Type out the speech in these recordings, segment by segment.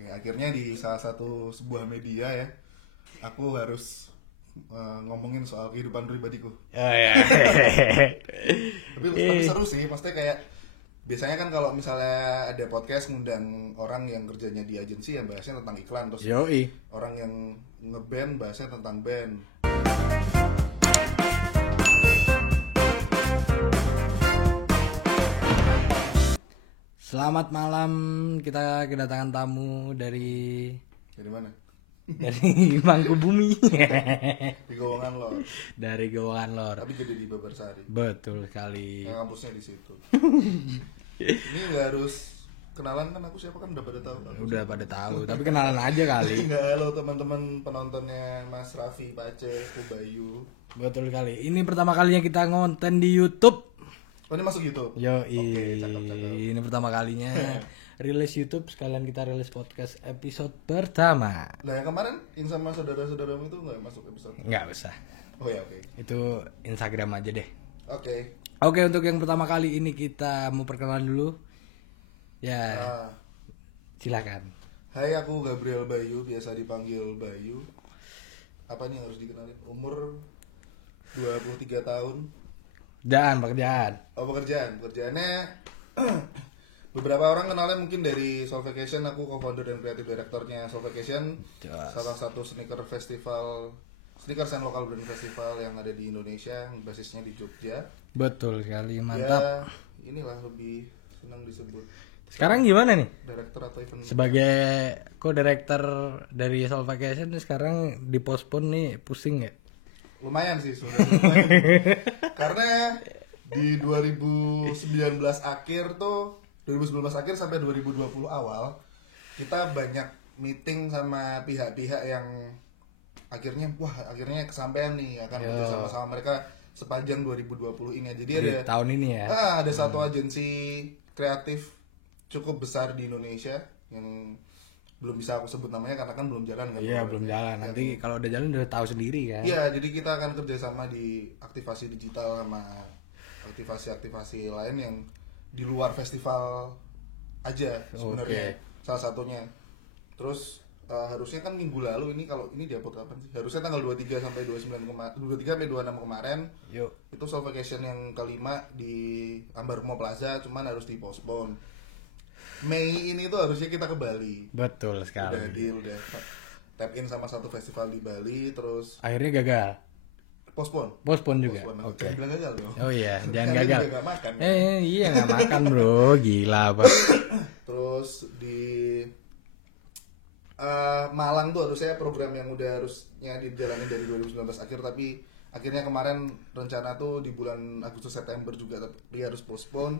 Oke, akhirnya di salah satu sebuah media ya, aku harus ngomongin soal kehidupan pribadiku. Oh ya. Tapi seru sih, maksudnya kayak biasanya kan kalau misalnya ada podcast ngundang orang yang kerjanya di agensi yang bahasnya tentang iklan, terus Yoi. orang yang ngeband bahasnya tentang band. Selamat malam, kita kedatangan tamu dari Mana? Mangkubumi. Di Gowongan Lor. Dari Gowongan Lor. Tapi gede di Babarsari. Betul sekali. Yang kampusnya di situ. Ini nggak harus kenalan kan, aku siapa kan udah pada tahu. Udah pada tahu, tapi kenalan aja kali. Nggak, halo teman-teman penontonnya Mas Raffi, Pace, Bayu. Betul sekali. Ini pertama kalinya kita ngonten di YouTube. Oh, ini masuk YouTube? Yoi. Oke, cakep. Ini pertama kalinya rilis YouTube, sekalian kita rilis podcast episode pertama. Nah, yang kemarin sama saudara-saudaramu itu nggak masuk episode? Nggak usah. Oh ya, oke. Itu Instagram aja deh. Oke. Oke, untuk yang pertama kali ini kita mau perkenalan dulu. Ya, silakan. Hai, aku Gabriel Bayu, biasa dipanggil Bayu. Apa nih yang harus dikenalin? Umur 23 tahun. Dan pekerjaan. Oh, pekerjaannya beberapa orang kenalnya mungkin dari Soul Vacation. Aku co-founder dan creative directornya Soul Vacation, salah satu sneaker and local brand festival yang ada di Indonesia, basisnya di Jogja. Betul sekali, mantap. Ya, inilah lebih senang disebut Sekarang gimana nih? director atau event. Sebagai co-director dari Soul Vacation sekarang dipospon nih, pusing nggak? Lumayan sih sebenarnya. Lumayan. Karena di 2019 akhir sampai 2020 awal kita banyak meeting sama pihak-pihak yang akhirnya kesampaian nih akan kerja sama mereka sepanjang 2020 ini. Jadi ada tahun ini ya. Ada satu agensi kreatif cukup besar di Indonesia yang belum bisa aku sebut namanya karena kan belum jalan kan. Iya, belum jalan. Nanti kalau udah jalan udah tahu sendiri kan. Iya, jadi kita akan kerjasama di aktivasi digital sama aktivasi-aktivasi lain yang di luar festival aja sebenarnya. Salah satunya. Terus harusnya kan minggu lalu ini, kalau ini diupload kapan sih? Harusnya tanggal 23 sampai 26 kemarin. Yuk. Itu Soul Vacation yang kelima di Ambarukmo Plaza, cuman harus dipospon. Mei ini tuh harusnya kita ke Bali. Betul sekali. Udah deal, udah tap in sama satu festival di Bali, terus Akhirnya gagal. Pospon juga. Oke. Bilang gagal dong. Oh iya, jangan Kan gagal. dia nggak makan. Iya nggak makan bro, gila Pak. Terus di Malang tuh harusnya program yang udah harusnya dijalani dari 2019 akhir, tapi akhirnya kemarin rencana tuh di bulan Agustus September juga, tapi harus postpone.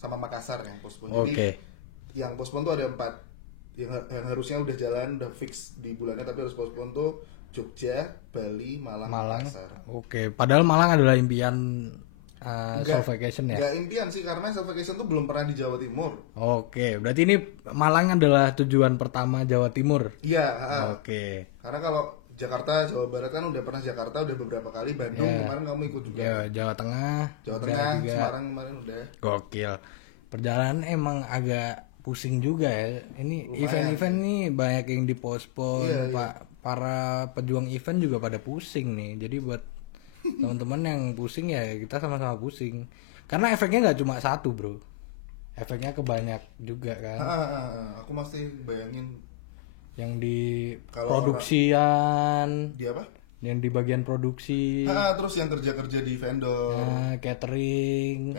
Sama Makassar yang postpone. Jadi yang postpone tuh ada 4 yang harusnya udah jalan, udah fix di bulannya, tapi harus postpone tuh Jogja, Bali, Malang. Makassar. Oke, padahal Malang adalah impian Soul Vacation ya? Enggak impian sih, karena Soul Vacation tuh belum pernah di Jawa Timur. Oke, berarti ini Malang adalah tujuan pertama Jawa Timur? Iya. Oke. Karena kalau Jakarta, Jawa Barat kan udah pernah Jakarta, udah beberapa kali. Bandung kemarin kamu ikut juga. Ya, Jawa Tengah, Semarang kemarin udah. Gokil. Perjalanan emang agak pusing juga ya. Ini event-event nih banyak yang dipospon. Para pejuang event juga pada pusing nih. Jadi buat teman-teman yang pusing ya kita sama-sama pusing. Karena efeknya nggak cuma satu bro. Efeknya kebanyak juga kan. Aku masih bayangin yang di produksian. Di apa? Yang di bagian produksi. Terus yang kerja-kerja di vendor. Catering.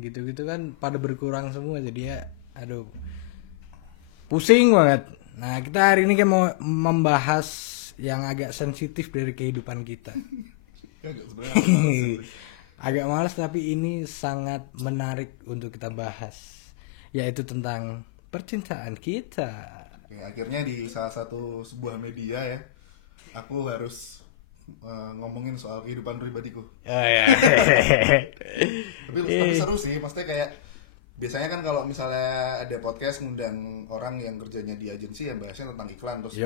Gitu-gitu kan pada berkurang semua, jadi ya aduh. Pusing banget. Nah, kita hari ini kan mau membahas yang agak sensitif dari kehidupan kita. Agak malas tapi ini sangat menarik untuk kita bahas, yaitu tentang percintaan kita. Oke, akhirnya di salah satu sebuah media ya, aku harus ngomongin soal kehidupan pribadiku. Tapi seru sih, maksudnya kayak biasanya kan kalau misalnya ada podcast ngundang orang yang kerjanya di agensi yang bahasnya tentang iklan, terus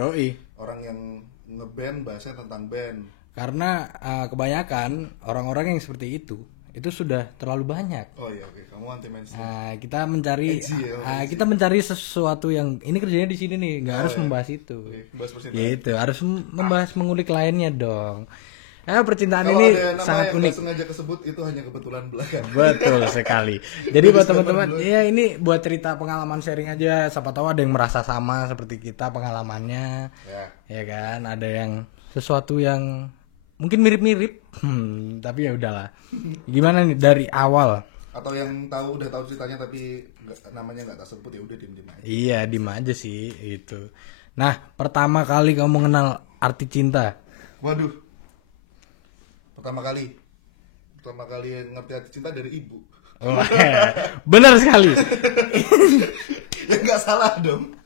orang yang ngeband bahasnya tentang band. Karena kebanyakan orang-orang yang seperti itu itu sudah terlalu banyak. Oh iya, oke. Kamu anti mainstream. Nah, kita mencari Edgy ya, kita mencari sesuatu yang ini kerjanya di sini nih, nggak harus membahas itu. Oke, bahas percintaan. Gitu, harus membahas mengulik lainnya dong. Percintaan Kalau ini ada nama sangat yang unik. nggak sengaja kesebut itu hanya kebetulan belaka. Betul sekali. Jadi buat teman-teman, ya ini buat cerita pengalaman sharing aja. Siapa tahu ada yang merasa sama seperti kita pengalamannya, ya kan? Ada yang sesuatu yang mungkin mirip-mirip, tapi ya udahlah. Gimana nih dari awal? Atau yang udah tahu ceritanya tapi namanya nggak tak sebut, ya udah diem aja. Iya, diem aja sih itu. Nah, pertama kali kamu mengenal arti cinta? Waduh, pertama kali ngerti arti cinta dari ibu. Oh, benar sekali. Ya nggak salah dong.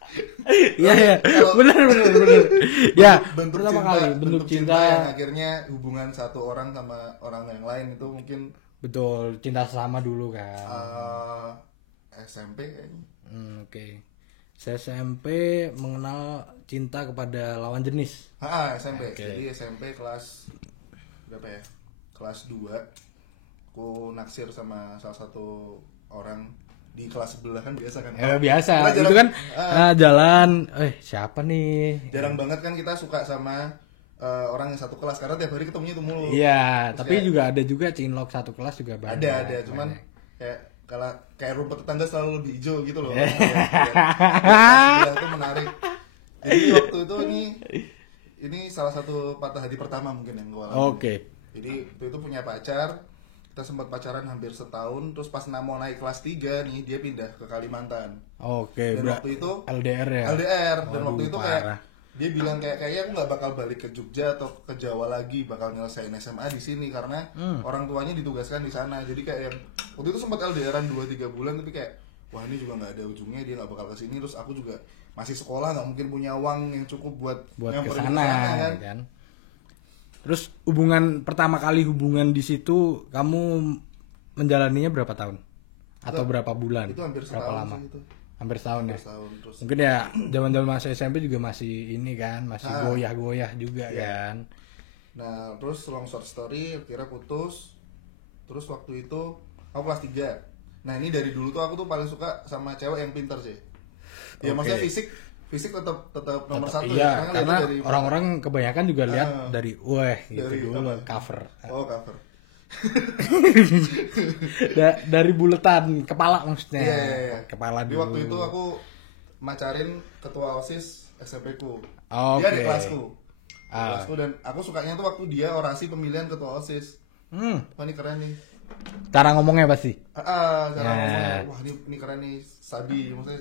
Iya, benar. Ya, bentuk pertama cinta, kali bentuk cinta yang akhirnya hubungan satu orang sama orang yang lain itu mungkin betul, cinta sesama dulu kan. SMP kayaknya. Oke. Saya SMP mengenal cinta kepada lawan jenis. SMP. Okay. Jadi SMP kelas berapa ya? Kelas 2. Aku naksir sama salah satu orang di kelas sebelah kan biasa kan. Biasa. Itu kan jalan siapa nih? Jarang banget kan kita suka sama orang yang satu kelas karena tiap hari ketemunya itu mulu. Iya, tapi juga ada juga cinlok satu kelas juga banyak. Ada, cuman kayak rumput tetangga selalu lebih hijau gitu loh. Ya, itu menarik. Jadi waktu itu ini salah satu patah hati pertama mungkin yang gue alami. Oke. Jadi waktu itu punya pacar, kita sempat pacaran hampir setahun, terus pas mau naik kelas 3 nih dia pindah ke Kalimantan. Oke. Dan waktu itu LDR ya. LDR dan waktu itu parah. kayak dia bilang kayaknya aku nggak bakal balik ke Jogja atau ke Jawa lagi, bakal nyelesain SMA di sini karena orang tuanya ditugaskan di sana. Jadi kayak yang waktu itu sempat LDRan 2-3 bulan tapi kayak wah ini juga nggak ada ujungnya, dia nggak bakal kesini, terus aku juga masih sekolah nggak mungkin punya uang yang cukup buat kesana kan. Terus pertama kali hubungan di situ kamu menjalaninya berapa tahun? Atau berapa bulan? Itu hampir berapa setahun lama? sih itu. Hampir setahun ya. Terus. Mungkin ya zaman-zaman masa SMP juga masih ini kan, masih goyah-goyah juga kan. Nah, terus long short story akhirnya putus. Terus waktu itu aku kelas 3. Nah, ini dari dulu tuh aku tuh paling suka sama cewek yang pintar sih. Ya maksudnya fisik tetap nomor satu iya, ya. Karena orang-orang kebanyakan juga lihat dari gitu dari dulu cover. Oh, cover. Dari buletan kepala maksudnya. Iya. Kepala di dulu. waktu itu aku macarin ketua OSIS SMP ku. Okay. Dia di kelasku. Dan aku sukanya tuh waktu dia orasi pemilihan ketua OSIS. Wah, ini keren nih. Cara ngomongnya pasti. Ngomongnya. Wah, ini keren nih, sabi maksudnya.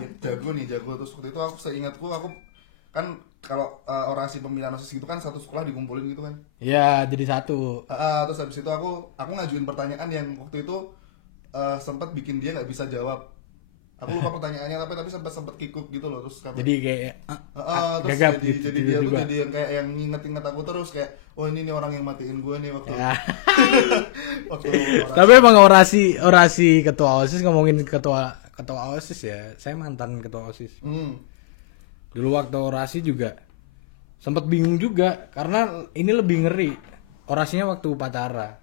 Jago terus waktu itu aku seingatku aku kan kalau orasi pemilihan OSIS gitu kan satu sekolah dikumpulin gitu kan. Iya, jadi satu. Terus habis itu aku ngajuin pertanyaan yang waktu itu sempat bikin dia nggak bisa jawab. Aku lupa pertanyaannya tapi sempat kikuk gitu loh, terus jadi kayak terus gagap jadi dia tuh jadi yang kayak yang nginget aku terus kayak ini orang yang matiin gue nih waktu waktu orasi. Tapi emang orasi ketua OSIS, ngomongin ketua OSIS ya, saya mantan ketua OSIS. Dulu waktu orasi juga sempat bingung juga karena ini lebih ngeri orasinya waktu upacara.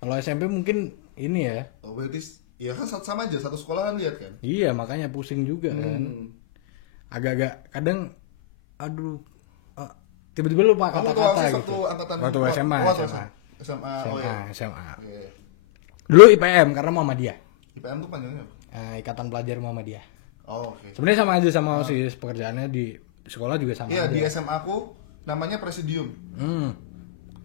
Kalau SMP mungkin ini ya. Oh, berarti ya kan sama aja, satu sekolah kan lihat kan. Iya, makanya pusing juga kan. Agak-agak kadang tiba-tiba lupa kata-kata gitu. Waktu SMA. SMA. Okay. Dulu IPM karena Muhammadiyah. IPM tuh panjangnya apa? Ikatan Pelajar Muhammadiyah. Oh, oke. Okay. Sebenarnya sama aja sama OSIS, pekerjaannya di sekolah juga sama aja. Iya, di SMA aku namanya presidium.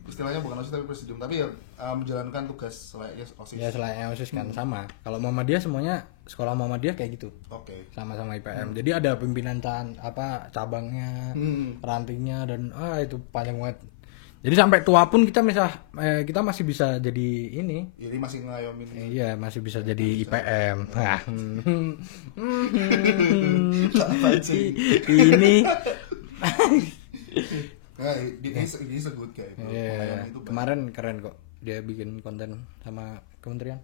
Istilahnya bukan OSIS tapi presidium, tapi ya menjalankan tugas selayaknya OSIS. Ya selayaknya OSIS kan sama. Kalau Muhammadiyah semuanya sekolah Muhammadiyah kayak gitu. Oke. Okay. Sama-sama IPM. Jadi ada pimpinan cabangnya, rantingnya dan itu panjang banget. Jadi sampai tua pun kita masih bisa jadi ini. Jadi masih ngayomin. Iya, masih bisa jadi IPM. Nah. Ini ini a good guy. Kemarin keren kok. Dia bikin konten sama kementerian.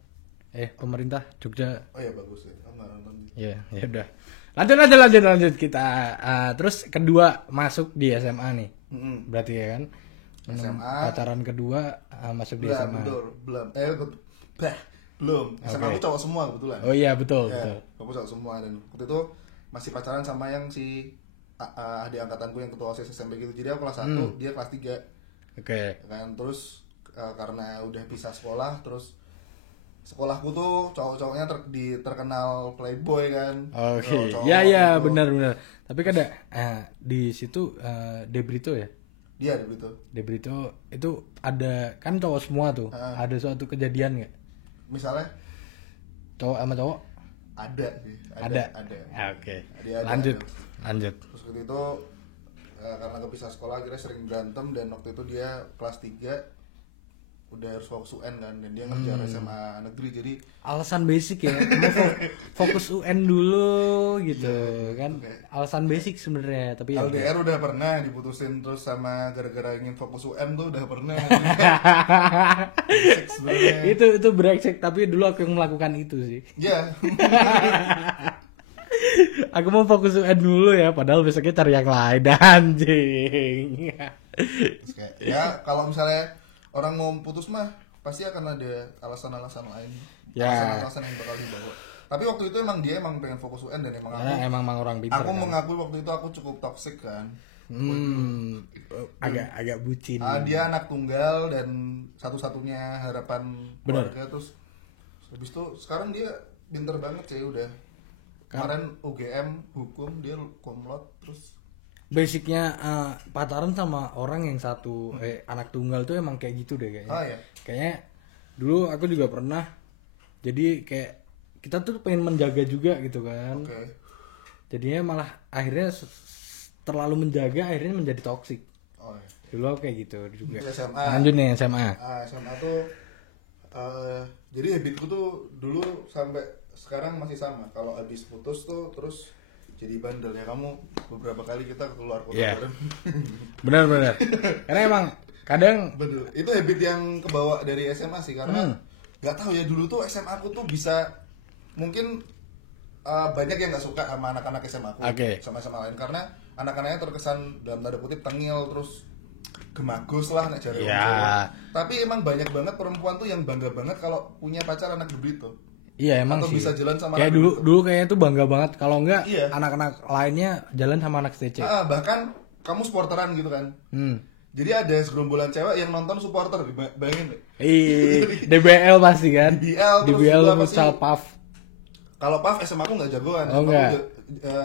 Pemerintah Jogja. Oh ya, bagus ya. Aku nggak nonton. Ya udah. Lanjut kita. Terus kedua masuk di SMA nih. Berarti ya kan. SMA. Pacaran kedua masuk di SMA. Belum. SMA aku cowok semua kebetulan. Oh iya betul. Aku cowok semua dan waktu itu masih pacaran sama yang si adik angkatanku yang ketua OSIS SMP gitu. Jadi aku kelas 1, dia kelas 3. Oke. Kan terus karena udah pisah sekolah, terus sekolahku tuh cowok-cowoknya terkenal playboy kan. Oke. Ya benar. Tapi kan ada di situ Debrito ya. Dia Debrito. Debrito itu ada kan cowok semua tuh. Ada suatu kejadian nggak? Misalnya cowok sama cowok? Ada sih. Ada. Oke. Lanjut. Terus waktu itu karena kepisah sekolah akhirnya sering berantem dan waktu itu dia kelas 3 udah harus fokus UN kan dan dia ngejar SMA negeri jadi alasan basic ya mau fokus UN dulu gitu kan alasan basic sebenarnya tapi LDR udah pernah diputusin terus sama gara-gara ingin fokus UN tuh udah pernah itu brengsek tapi dulu aku yang melakukan itu sih ya aku mau fokus UN dulu ya padahal besoknya cari yang lain anjing kayak, ya kalau misalnya orang mau putus mah pasti akan ada alasan-alasan lain, alasan-alasan yang bakal dibawa. Tapi waktu itu emang dia pengen fokus UN dan emang orang pintar. Aku kan? Mengakui waktu itu aku cukup toksik kan. Agak bucin. Dia anak tunggal dan satu-satunya harapan keluarga terus habis itu sekarang dia pinter banget sih udah. Kemarin UGM hukum dia kumlot terus basicnya pacaran sama orang yang satu anak tunggal tuh emang kayak gitu deh kayaknya. Iya. Kayaknya dulu aku juga pernah. Jadi kayak kita tuh pengen menjaga juga gitu kan. Okay. Jadinya malah akhirnya terlalu menjaga akhirnya menjadi toksik. Oh, iya. Dulu aku kayak gitu juga. SMA. Lanjut nih SMA. SMA tuh jadi habitku tuh dulu sampai sekarang masih sama. Kalau habis putus tuh terus jadi bandel ya kamu beberapa kali kita keluar kota bareng. Benar. Karena emang kadang betul. Itu habit yang kebawa dari SMA sih karena nggak tahu ya dulu tuh SMA aku tuh bisa mungkin banyak yang nggak suka sama anak-anak SMA aku sama lain karena anak-anaknya terkesan dalam tanda kutip tengil terus gemagus lah nek jare tapi emang banyak banget perempuan tuh yang bangga banget kalau punya pacar anak Debrito. Iya emang atau sih. bisa jalan sama kayak anak dulu kayaknya tuh bangga banget kalau enggak anak-anak lainnya jalan sama anak STC. Bahkan kamu supporteran gitu kan. Jadi ada segerombolan cewek yang nonton supporter, bayangin deh. DBL pasti kan. DBL futsal PAF. Kalau PAF SMA aku nggak jagoan.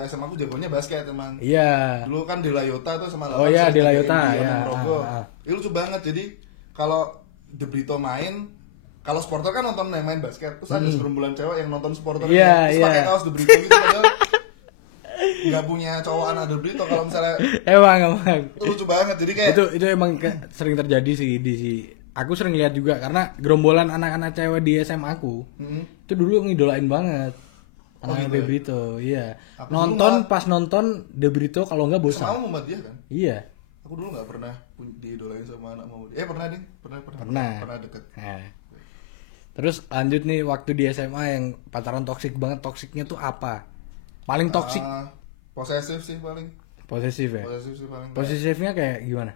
SMA aku jagonya basket emang. Iya. Dulu kan Delayota tuh sama Delayota ya. Itu lucu banget. Jadi kalau Debrito main kalau supporter kan nonton main basket, terus ada segerombolan cewek yang nonton supporter terus pakai kaos Debrito gitu padahal nggak punya cowok anak Debrito kalau misalnya emang itu lucu banget jadi kayak itu emang sering terjadi sih aku sering lihat juga karena gerombolan anak-anak cewek di SMA aku itu dulu ngidolain banget anak Debrito nonton pas nonton Debrito kalau nggak bosan sama Muhammadiyah kan aku dulu nggak pernah diidolain sama anak Muhammadiyah pernah deket. Terus lanjut nih waktu di SMA yang pacaran toksik banget, toksiknya tuh apa? Paling toksik? Posesif sih paling. Posesif ya? Posesif sih paling. Posesifnya kayak gimana?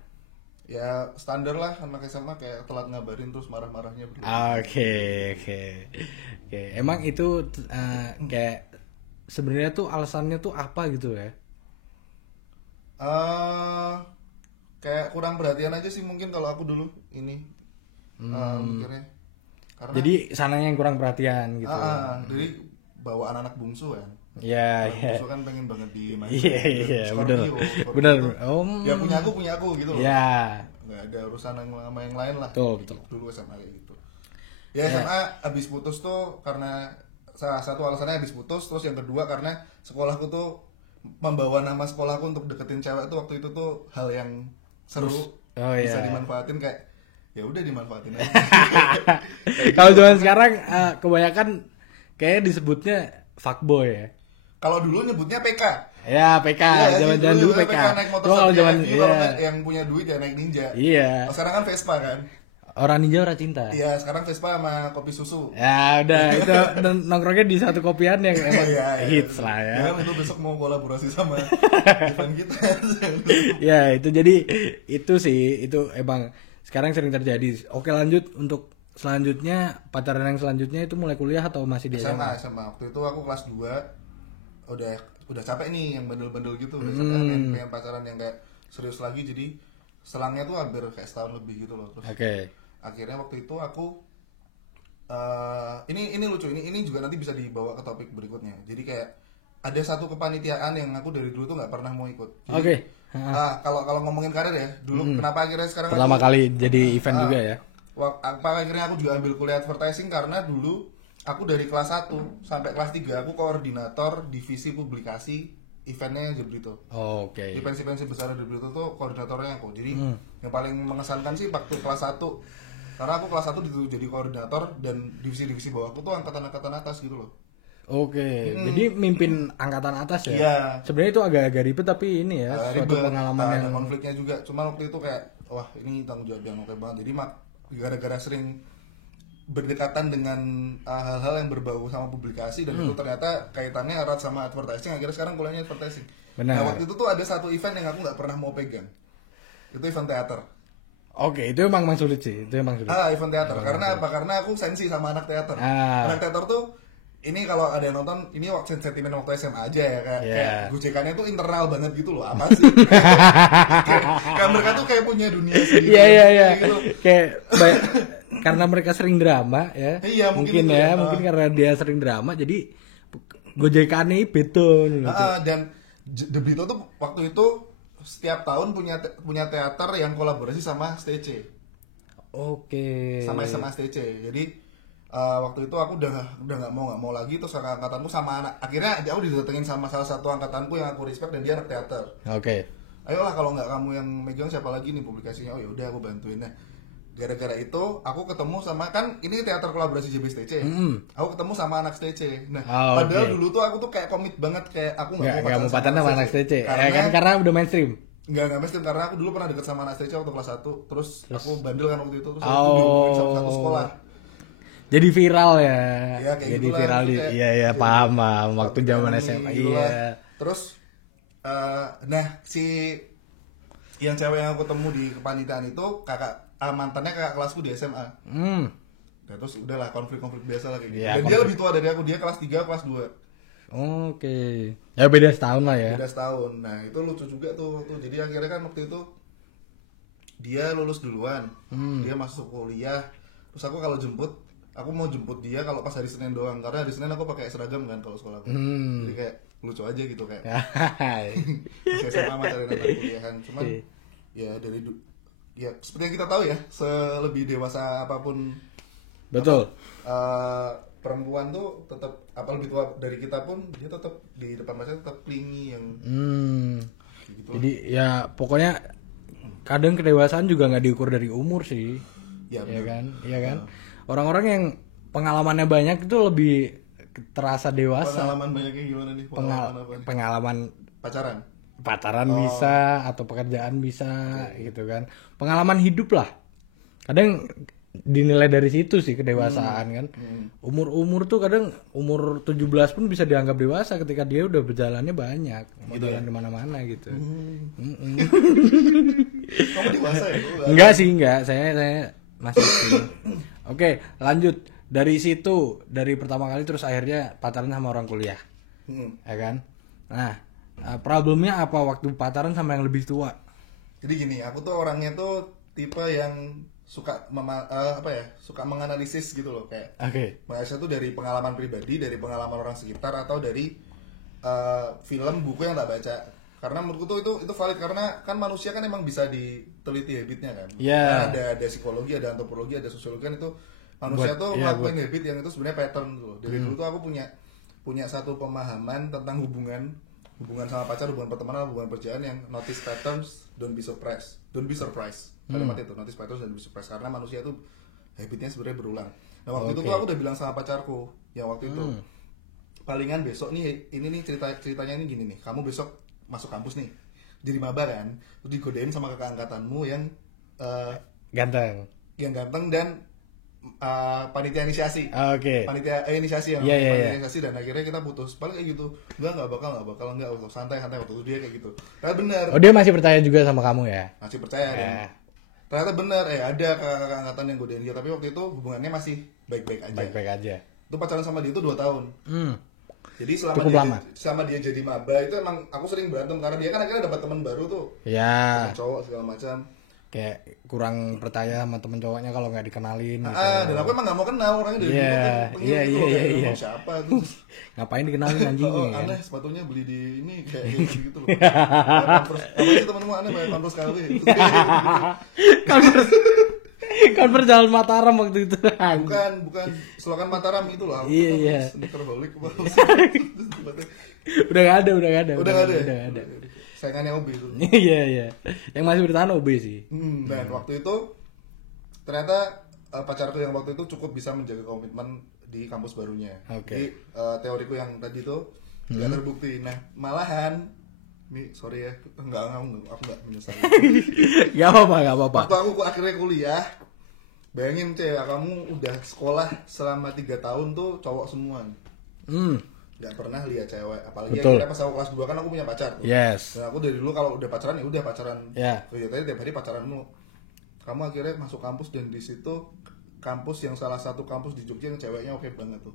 Ya standar lah anak SMA kayak telat ngabarin terus marah-marahnya. Oke. Emang itu kayak sebenarnya tuh alasannya tuh apa gitu ya? Kayak kurang perhatian aja sih mungkin kalau aku dulu ini mikirnya. Karena, jadi sananya yang kurang perhatian gitu. Jadi bawa anak-anak bungsu kan. Iya. Bungsu kan pengen banget dimainin. Iya, benar. Ya punya aku gitu loh. Iya. Nggak ada urusan sama yang lain lah. Betul. Dulu SMA kayak gitu. Ya SMA abis putus tuh karena salah satu alasannya abis putus, terus yang kedua karena sekolahku tuh membawa nama sekolahku untuk deketin cewek tuh waktu itu tuh hal yang seru. Bisa dimanfaatin kayak ya udah dimanfaatin aja. Kalau zaman sekarang kebanyakan kayaknya disebutnya fuckboy ya. Kalau dulu nyebutnya PK. Ya PK, zaman-zaman dulu PK. Naik motor kalau zaman yang punya duit ya naik Ninja. Iya. Sekarang kan Vespa kan. Orang ninja orang cinta. Iya, sekarang Vespa sama kopi susu. Ya udah itu nongkrongnya di satu kopian yang emang Iya, hits lah ya. Jangan itu besok mau kolaborasi sama event kita. Ya itu jadi itu sih itu emang sekarang sering terjadi. Oke lanjut untuk selanjutnya pacaran yang selanjutnya itu mulai kuliah atau masih di SMA? SMA. Waktu itu aku kelas 2 udah capek nih yang bandel-bandel gitu, udah capek pengen pacaran yang kayak serius lagi, jadi selangnya tuh hampir kayak setahun lebih gitu loh. Terus akhirnya waktu itu aku ini lucu, ini juga nanti bisa dibawa ke topik berikutnya. Jadi kayak ada satu kepanitiaan yang aku dari dulu tuh nggak pernah mau ikut. Kalau ngomongin karir ya, dulu kenapa akhirnya sekarang pertama kali jadi event juga ya? Akhirnya aku juga ambil kuliah advertising karena dulu aku dari kelas 1 sampai kelas 3 aku koordinator divisi publikasi eventnya Jebrito. Di pensi-pensi besar Jebrito tuh koordinatornya aku. Jadi yang paling mengesankan sih waktu kelas 1. Karena aku kelas 1 jadi koordinator dan divisi-divisi bawahku tuh angkatan-angkatan atas gitu loh. Jadi mimpin angkatan atas ya? Iya. Sebenarnya itu agak-agak ribet tapi ini ya suatu ribet, pengalaman yang ada konfliknya juga. Cuma waktu itu kayak wah ini tanggung jawab yang oke banget. Jadi gara-gara sering berdekatan dengan hal-hal yang berbau sama publikasi dan itu ternyata kaitannya erat sama advertising, akhirnya sekarang kuliahnya advertising. Benar. Nah waktu itu tuh ada satu event yang aku nggak pernah mau pegang, itu event teater. Itu emang sulit sih, Event teater. Karena apa? Karena aku sensi sama anak teater. Anak teater tuh ini kalau ada yang nonton, ini waktu sentimen waktu SMA aja ya, kayak gojekannya tuh internal banget gitu loh, apa sih? kayak mereka tuh kayak punya dunia sendiri. Iya. Gitu. Kayak karena mereka sering drama ya. Iya, mungkin karena dia sering drama jadi gojekannya beton. Dan Jebrito tuh waktu itu setiap tahun punya teater yang kolaborasi sama STC. Sama SMA STC. Jadi waktu itu aku udah nggak mau lagi, terus angkatanku sama akhirnya aku didatengin sama salah satu angkatanku yang aku respect dan dia anak teater. Ayolah kalau nggak kamu yang megang siapa lagi nih publikasinya? Oh ya udah aku bantuin. Nah gara-gara itu aku ketemu sama, kan ini teater kolaborasi JBSTC. Aku ketemu sama anak STC. Nah padahal dulu tuh aku tuh kayak komit banget, kayak aku nggak mau pacaran sama anak STC karena udah mainstream. Nggak mainstream, karena aku dulu pernah deket sama anak STC waktu kelas 1. Terus aku bandel kan waktu itu, terus aku dihubungin sama satu sekolah. Jadi viral ya. Jadi viral iya paham waktu zaman SMA. Iya. Terus nah si yang cewek yang aku ketemu di kepanitiaan itu mantannya kakak kelasku di SMA. Nah, terus udahlah konflik biasa lah kayak gitu. Dan dia lebih tua dari aku, dia kelas 3, kelas 2. Ya beda setahun lah ya. Beda setahun. Nah, itu lucu juga tuh. Jadi akhirnya kan waktu itu dia lulus duluan. Dia masuk kuliah. Terus aku mau jemput dia kalau pas hari Senin doang, karena hari Senin aku pakai seragam kan kalau sekolah. Jadi kayak lucu aja gitu kayak. Masih SMA pacaran anak kuliahan. Cuman ya ya seperti yang kita tahu ya, selebih dewasa apapun betul perempuan tuh tetap lebih tua dari kita pun dia tetap di depan pacar tetap clingy yang gitu. Jadi ya pokoknya kadang kedewasaan juga nggak diukur dari umur sih. Iya kan orang-orang yang pengalamannya banyak itu lebih terasa dewasa. Pengalaman banyaknya gimana nih? Pengalaman pacaran bisa atau pekerjaan bisa gitu kan, pengalaman hidup lah kadang dinilai dari situ sih kedewasaan kan. Umur tuh kadang umur 17 pun bisa dianggap dewasa ketika dia udah berjalannya banyak, jalan kemana-mana gitu. Kamu dewasa ya? Enggak, saya masih Oke, lanjut dari situ, dari pertama kali terus akhirnya pacaran sama orang kuliah, ya kan? Nah, problemnya apa waktu pacaran sama yang lebih tua? Jadi gini, aku tuh orangnya tuh tipe yang suka suka menganalisis gitu loh, kayak bahasa tuh dari pengalaman pribadi, dari pengalaman orang sekitar, atau dari film, buku yang tak baca. Karena menurutku tuh itu valid, karena kan manusia kan emang bisa diteliti habitnya kan. Nah, ada psikologi, ada antropologi, ada sosiologi kan, itu manusia tuh ngelakuin habit yang itu sebenarnya pattern tuh. Dari dulu tuh aku punya satu pemahaman tentang hubungan sama pacar, hubungan pertemanan, hubungan kerjaan yang notice patterns, don't be surprised. Kalimat itu, notice patterns, don't be surprised, karena manusia tuh habitnya sebenarnya berulang. Nah waktu itu tuh aku udah bilang sama pacarku yang waktu itu, palingan besok nih, ini nih ceritanya ini gini nih, kamu besok masuk kampus nih, jadi maba kan, terus digodain sama kakak angkatanmu yang ganteng. yang ganteng dan panitia inisiasi. Oke. Panitia inisiasi yang Iya, iya, panitia iya. inisiasi, dan akhirnya kita putus. Paling kayak gitu. Enggak bakal santai waktu itu dia kayak gitu. Ternyata benar. Oh, dia masih percaya juga sama kamu ya? Masih percaya dan ternyata benar ada kakak angkatan yang godain dia, tapi waktu itu hubungannya masih baik-baik aja. Baik-baik aja. Itu pacaran sama dia itu 2 tahun. Jadi Cukup lama. selama dia jadi maba itu emang aku sering berantem karena dia kan akhirnya dapat teman baru tuh. Ya. Temen cowok segala macam. Kayak kurang percaya sama temen cowoknya kalau nggak dikenalin gitu. Dan aku emang gak mau kenal orangnya dari dulu kan. Iya. Siapa tuh? Ngapain dikenalin anjing Oh, kan? aneh sepatunya beli di ini kayak gitu loh. Apa sih temenmu aneh banyak Pampers KW. Converse Jalan Mataram waktu itu. Bukan Selokan Mataram itu loh. Iya. Sneakerholic. Udah nggak ada. Udah nggak ada. Udah nggak ada. Saingannya OB itu. Iya. Yang masih bertahan OB sih. Dan waktu itu ternyata pacarku yang waktu itu cukup bisa menjaga komitmen di kampus barunya. Jadi teoriku yang tadi tuh nggak terbukti. Nah malahan, nih sorry ya, aku nggak menyesal. Gak apa-apa. Waktu aku akhirnya kuliah, bayangin cewek kamu udah sekolah selama 3 tahun tuh cowok semua. Gak pernah lihat cewek, apalagi akhirnya pas aku kelas 2 kan aku punya pacar tuh. Yes. Dan aku dari dulu kalau udah pacaran ya udah pacaran. Kegiatannya tiap hari pacaranmu. Kamu akhirnya masuk kampus dan di situ kampus yang salah satu kampus di Jogja yang ceweknya oke banget tuh.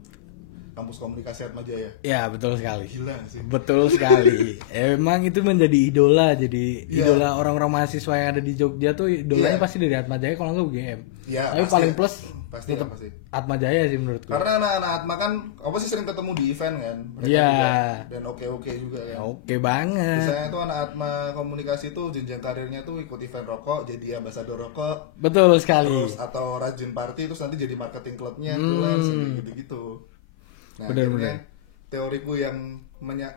Kampus Komunikasi Atmajaya. Ya, betul sekali. Gila sih. Betul sekali. Emang itu menjadi idola, jadi idola orang-orang mahasiswa yang ada di Jogja tuh idolanya pasti dari Atmajaya kalau nggak UGM. Ya, tapi paling plus pasti. Atmajaya sih menurutku. Karena anak-anak Atma kan apa sih sering ketemu di event kan. Iya. Dan oke juga kan. Oke banget. Misalnya tuh anak Atma Komunikasi tuh jenjang karirnya tuh ikut event rokok, jadi ambasador rokok. Betul sekali. Terus atau rajin party terus nanti jadi marketing klubnya, gitu-gitu. Nah, akhirnya teoriku yang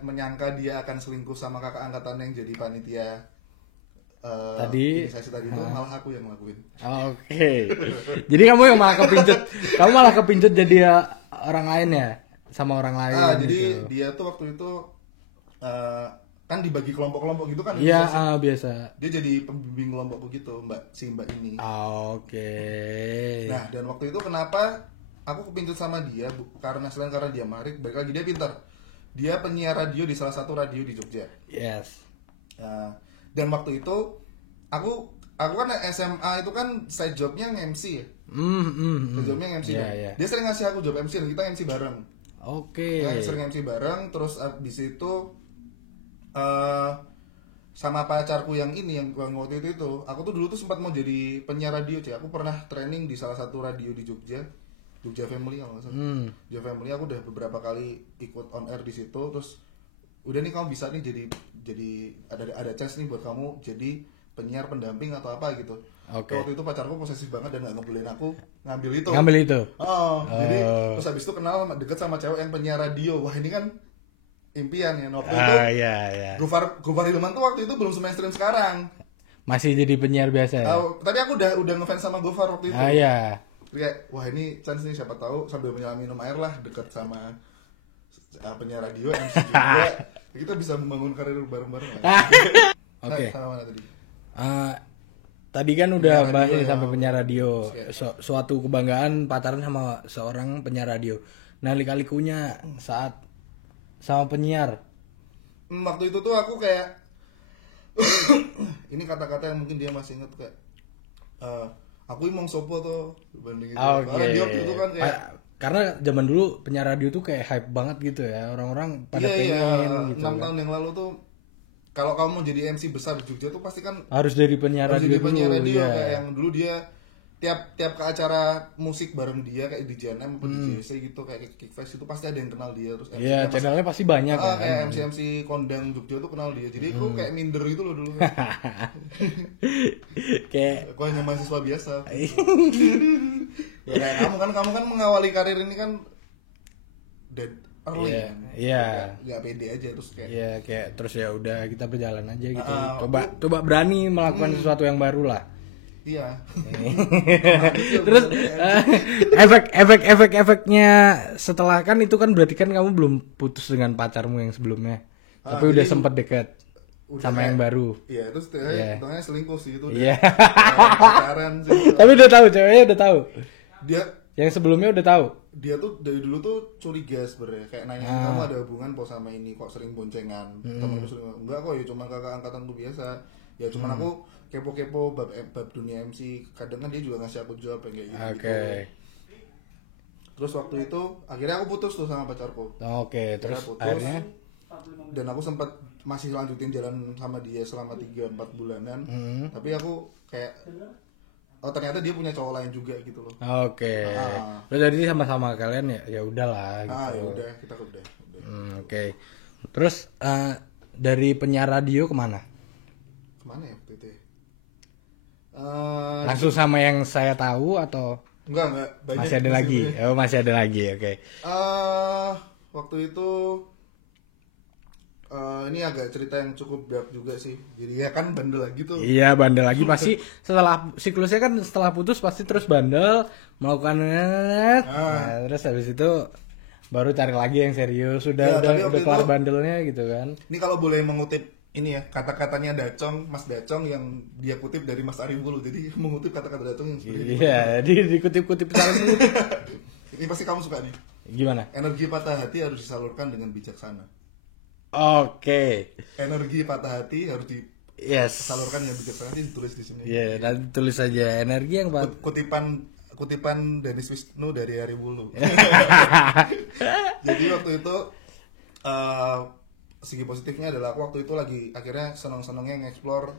menyangka dia akan selingkuh sama kakak angkatan yang jadi panitia inisiasi tadi itu malah aku yang ngelakuin. Oke. Jadi kamu yang malah kepincut jadi orang lain ya, sama orang lain. Jadi dia tuh waktu itu kan dibagi kelompok-kelompok gitu kan. Iya, biasa. Dia jadi pembimbing kelompok begitu, mbak ini. Oke. Nah, dan waktu itu kenapa aku kepincut sama dia karena selain karena dia marik, balik lagi dia pintar. Dia penyiar radio di salah satu radio di Jogja. Yes. Dan waktu itu aku kan SMA itu kan side jobnya nge-MC ya. Side jobnya nge-MC kan. Dia sering ngasih aku job MC dan kita MC bareng. Oke. Sering MC bareng, terus di situ sama pacarku yang waktu itu aku tuh dulu tuh sempat mau jadi penyiar radio, Aku pernah training di salah satu radio di Jogja Family kalau nggak salah. Jogja Family aku udah beberapa kali ikut on air di situ, terus udah nih kamu bisa nih jadi ada chance nih buat kamu jadi penyiar pendamping atau apa gitu. Waktu itu pacarku posesif banget dan nggak ngebolehin aku ngambil itu. Jadi terus habis itu kenal deket sama cewek yang penyiar radio. Wah ini kan impian ya. Waktu itu Gofar Hilman tuh waktu itu belum semesterin sekarang. Masih jadi penyiar biasa ya? Tadi aku udah ngefans sama Gofar waktu itu. Kayak wah ini chance nih, siapa tahu sambil menyelam minum air lah deket sama penyiar radio MC juga. Kita bisa membangun karir bareng-bareng lah. Oke. Sama mana tadi? Tadi kan udah bahas sampai penyiar radio. Suatu kebanggaan pacaran sama seorang penyiar radio. Nah, lika-likunya saat sama penyiar. Waktu itu tuh aku kayak ini kata-kata yang mungkin dia masih ingat kayak aku emang sopo tuh banding itu. Karena dia waktu itu kan kayak karena zaman dulu penyiar radio tuh kayak hype banget gitu ya, orang-orang pada pengen gitu. 6 tahun yang lalu tuh kalau kamu mau jadi MC besar di Jogja tuh pasti kan harus dari penyiar radio dulu. Kayak yang dulu dia tiap ke acara musik bareng dia kayak di JNM atau di JC gitu kayak Kickfest itu pasti ada yang kenal dia terus. Iya, channelnya pasti banyak kan. Kayak MC kondang Jogja tuh kenal dia. Jadi aku kayak minder gitu loh dulu. Kayak aku hanya mahasiswa biasa. Ya kayak kamu kan mengawali karir ini kan dead early kan. Iya. Enggak pede aja terus kayak. Iya, kayak terus ya udah kita berjalan aja gitu. Coba berani melakukan sesuatu yang baru lah. Iya. Terus efeknya setelah kan itu kan berarti kan kamu belum putus dengan pacarmu yang sebelumnya. Tapi udah sempat dekat. sama yang baru. Iya, itu hitungannya selingkuh sih itu. Iya. Pacaran sih. Tapi udah tahu, ceweknya udah tahu. Dia yang sebelumnya udah tahu. Dia tuh dari dulu tuh curiga sebenarnya, kayak nanya kamu ada hubungan kok sama ini, kok sering boncengan. Temenku sering enggak kok, ya cuma kakak angkatanku biasa. Ya cuman aku kepo-kepo bab dunia MC. Kadang kan dia juga ngasih aku jawab kayak gitu. Oke. Terus waktu itu akhirnya aku putus tuh sama pacarku. Oke, terus putus, akhirnya dan aku sempat masih lanjutin jalan sama dia selama 3-4 bulanan. Tapi aku kayak ternyata dia punya cowok lain juga gitu loh. Oke. Terus jadi sama-sama kalian ya udahlah gitu. Ya udah, kita udah. Oke. Terus dari penyiar radio kemana? Kemana ya waktu itu? Langsung sama yang saya tahu atau enggak banyak. Masih ada lagi. Oh, masih ada lagi. Oke. Waktu itu ini agak cerita yang cukup dark juga sih. Jadi ya kan bandel lagi tuh. Iya, bandel lagi pasti setelah siklusnya kan setelah putus pasti terus bandel, melakukan terus habis itu baru cari lagi yang serius. Udah kelar bandelnya gitu kan. Ini kalau boleh mengutip ini ya, kata-katanya Dacong, Mas Dacong yang dia kutip dari Mas Ariful. Jadi mengutip kata-kata Dacong yang sebenarnya. Iya, jadi dikutip-kutip cara mengutip. Ini pasti kamu suka nih. Gimana? Energi patah hati harus disalurkan dengan bijaksana. Oke. Energi patah hati harus disalurkan dengan bijaksana, ditulis di sini. Iya, nanti tulis saja energi yang kutipan Dennis Wisnu dari Hari Bulu. Jadi waktu itu segi positifnya adalah aku waktu itu lagi akhirnya seneng-senengnya nge-explore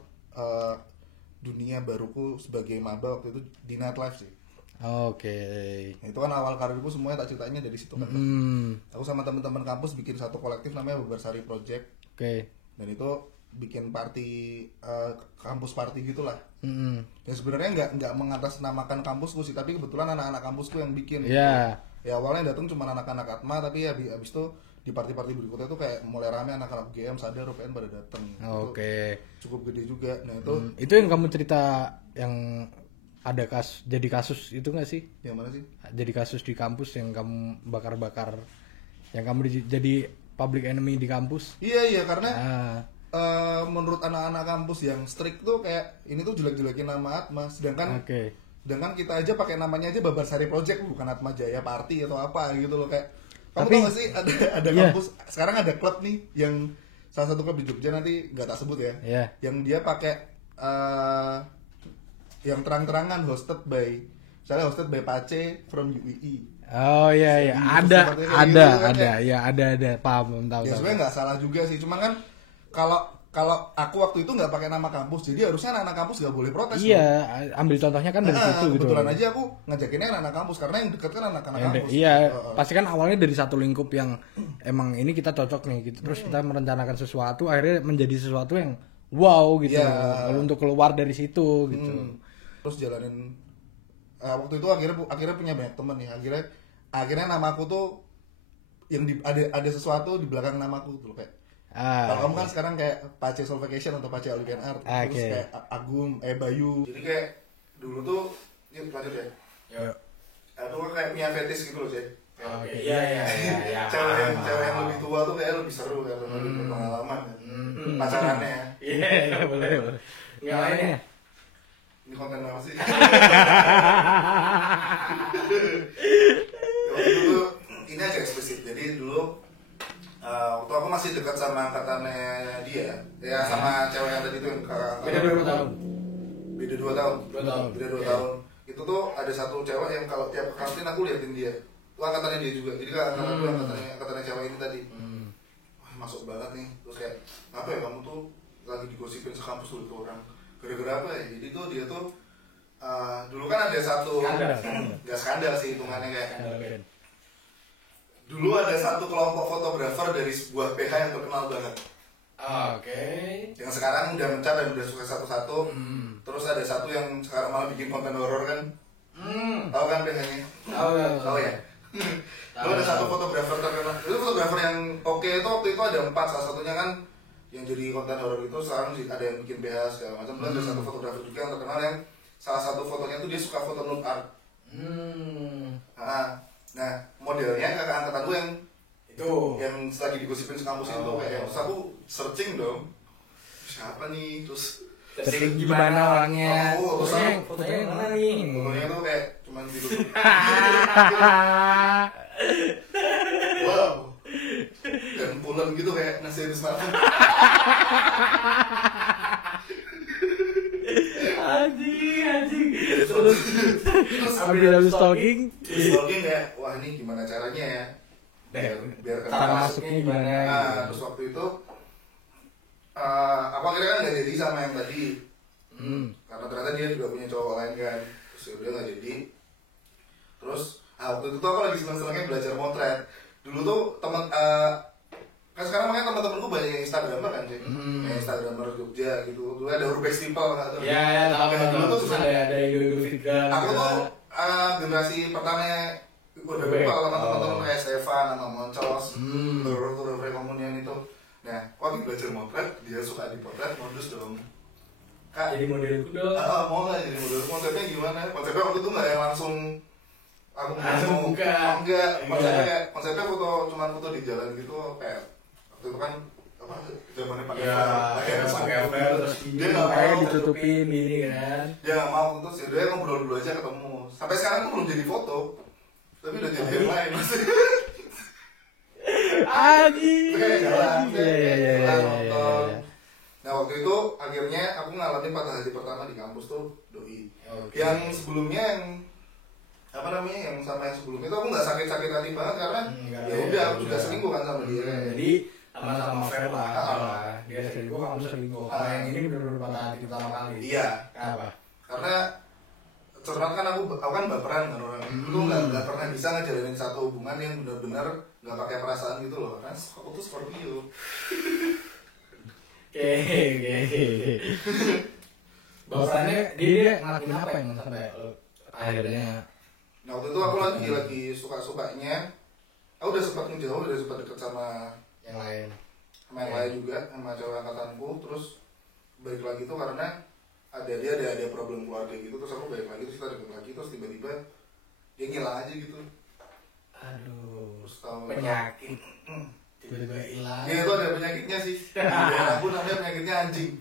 dunia baruku sebagai maba waktu itu di nightlife sih. Oke. Nah, itu kan awal karirku semuanya tak ceritanya dari situ kan. Aku sama teman-teman kampus bikin satu kolektif namanya Bebersari Project. Oke. Dan itu bikin party kampus party gitulah. Ya sebenarnya nggak mengatasnamakan kampusku sih, tapi kebetulan anak-anak kampusku yang bikin. Iya. Ya awalnya datang cuma anak-anak Atma, tapi ya abis itu di party-party berikutnya tuh kayak mulai rame anak-anak GM sadar UPN pada datang. Oke. Cukup gede juga. Nah itu itu yang kamu cerita yang ada jadi kasus itu nggak sih? Yang mana sih? Jadi kasus di kampus yang kamu bakar-bakar, yang kamu jadi public enemy di kampus? Iya karena menurut anak-anak kampus yang strict tuh kayak ini tuh jelek-jelekin nama Atma, sedangkan kita aja pakai namanya aja Babarsari Project, bukan Atma Jaya Party atau apa gitu loh. Kayak kamu tau gak sih ada kampus sekarang ada klub nih yang salah satu klub di Jogja, nanti nggak tak sebut ya, yang dia pakai yang terang-terangan hosted by Pace from UII. Oh iya ada paham tahu. Ya sebenarnya nggak salah juga sih, cuman kan kalau aku waktu itu nggak pakai nama kampus, jadi harusnya anak-anak kampus nggak boleh protes. Iya, ambil contohnya kan dari situ gitu. Kebetulan aja aku ngajakinnya anak-anak kampus karena yang deket kan anak-anak kampus. Iya, pasti kan awalnya dari satu lingkup yang emang ini kita cocok nih gitu. Terus kita merencanakan sesuatu, akhirnya menjadi sesuatu yang wow gitu. Kalau untuk keluar dari situ gitu. Terus jalanin waktu itu akhirnya punya banyak teman nih. Akhirnya nama aku tuh yang ada sesuatu di belakang namaku tuh kayak kalau kamu kan sekarang kayak Pace Soul Vacation atau Pace All Weekend Art, terus kayak Agung, Bayu. Jadi kayak dulu tuh ini lanjut ya. Aku kan kayak punya fetish gitu loh sih. Iya. Cewek yang lebih tua tuh kayak lebih seru kan, lebih berpengalaman kan. Pacarannya. Iya, boleh. Enggak lainnya. Ini konten apa sih? Waktu dulu ini aja eksplisit. Jadi dulu waktu aku masih dekat sama angkatannya dia, ya sama cewek yang tadi itu yang kakak. Beda 2 tahun. Beda 2 tahun. Beda 2 tahun. Itu tuh ada satu cewek yang kalau tiap ke kantin aku liatin dia. Itu angkatannya dia juga. Jadi angkatan gue angkatannya cewek ini tadi. Wah, masuk banget nih. Terus kayak apa ya, kamu tuh lagi digosipin sekampus dulu tuh orang. Gara-gara apa ya? Jadi tuh dia tuh dulu kan ada satu nggak skandal sih hitungannya kayak. Dulu ada satu kelompok fotografer dari sebuah PH yang terkenal banget. Oke. Yang sekarang udah mencar dan udah sukses satu-satu. Terus ada satu yang sekarang malah bikin konten horor kan. Tahu kan PH-nya? Tahu ya. Lalu ada satu fotografer terkenal. Itu fotografer yang oke itu waktu itu ada 4, salah satunya kan yang jadi konten horor itu sekarang ada yang bikin PH segala macam. Lalu ada satu fotografer juga yang terkenal yang salah satu fotonya itu dia suka foto nude art. Nah, modelnya kakak angkatan gue yang itu yang lagi digosipin sekampus itu kayak terus aku searching dong. siapa nih, terus Setting gimana orangnya? Oh, Fotonya yang mana nih? fotonya tuh kayak cuman gitu. Wow. Dan pulen gitu kayak ngasih di smartphone. Anjing. Terus habis stalking Kayak wah ini gimana caranya ya? Biar cara masuknya gimana? Nah, terus waktu itu aku akhirnya kan nggak jadi sama yang tadi. Karena ternyata dia juga punya cowok lain kan. Terus dia nggak jadi. Terus waktu itu tuh aku lagi seneng-senengnya belajar motret. Dulu tuh kan sekarang makanya teman-temanku banyak yang Instagramer kan sih, yang Instagramer Jogja gitu. Dulu ada Urbex People nggak tuh? Ya, Dulu tuh susah. ada Idul Fitri. Aku tuh generasi pertamanya udah lupa sama teman-teman kayak Stefan sama Moncos, tuh Komunian itu. Nah, waktu belajar motret, dia suka dipotret, modus dong. Kak, Jadi modelku dong. mau nggak jadi model? Konsepnya gimana? Konsepnya waktu itu nggak yang langsung aku mau buka. Enggak, konsepnya cuma foto di jalan gitu kayak waktu itu kan apa zamannya pakai pakai terus dia nggak mau ditutupin gini kan. Dia nggak mau, terus dia ngobrol dulu aja ketemu. Sampai sekarang tuh belum jadi foto, tapi udah jadi yang lain maksudnya. Nonton. Nah waktu itu akhirnya aku ngalamin patah hati pertama di kampus tuh doi. Yang sebelumnya yang sama yang sebelumnya itu aku nggak sakit hati banget karena ya udah aku juga selingkuh kan sama dia. Jadi sama-sama fair lah. Dia selingkuh, kamu selingkuh. Kalau yang ini benar-benar patah hati pertama kali. Iya. Kenapa? Karena cermat kan aku kan baperan kan orang itu nggak pernah bisa ngejalanin satu hubungan yang benar-benar nggak pakai perasaan gitu loh. Kan aku tuh Scorpio. Oke. Bahwasannya dia ngelakuin apa yang sampai akhirnya? Nah waktu itu aku lagi suka-sukanya. Aku udah sempat ngejauh, udah sempat deket sama yang lain. Sama yang lain juga, sama cewek angkatanku. Terus balik lagi tuh karena ada problem keluarga gitu. Terus aku balik lagi, terus kita deket lagi. Terus tiba-tiba dia ngilang aja gitu. Aduh, terus tahu penyakit tiba-tiba hilang. Dia itu ada penyakitnya sih. Dan aku namanya penyakitnya anjing.